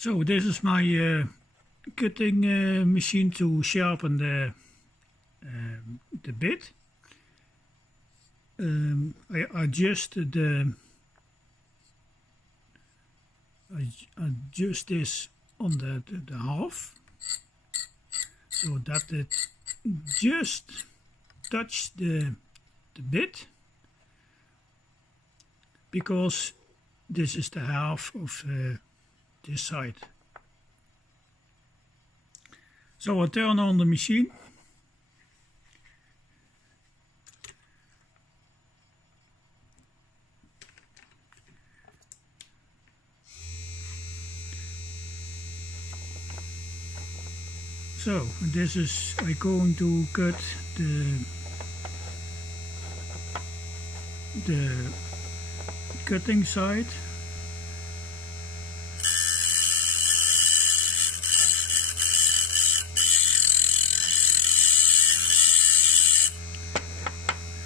So this is my cutting machine to sharpen the bit. I adjust this on the half, so that it just touch the bit, because this is the half of this side. So I turn on the machine. So this is, I'm going to cut the cutting side.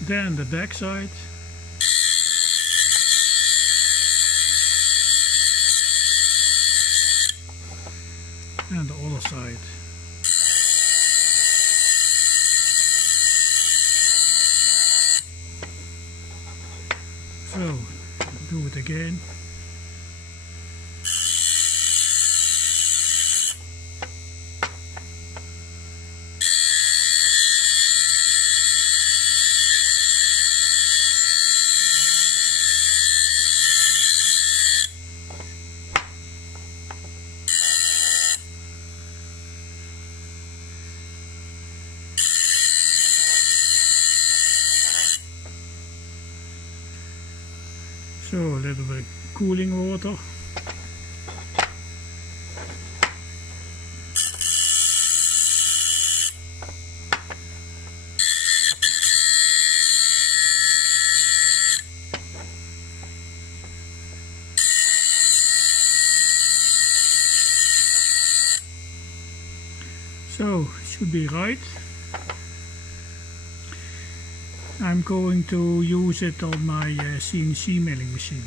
Then the back side. And the other side. So, do it again. So a little bit cooling water. So it should be right. I'm going to use it on my CNC milling machine.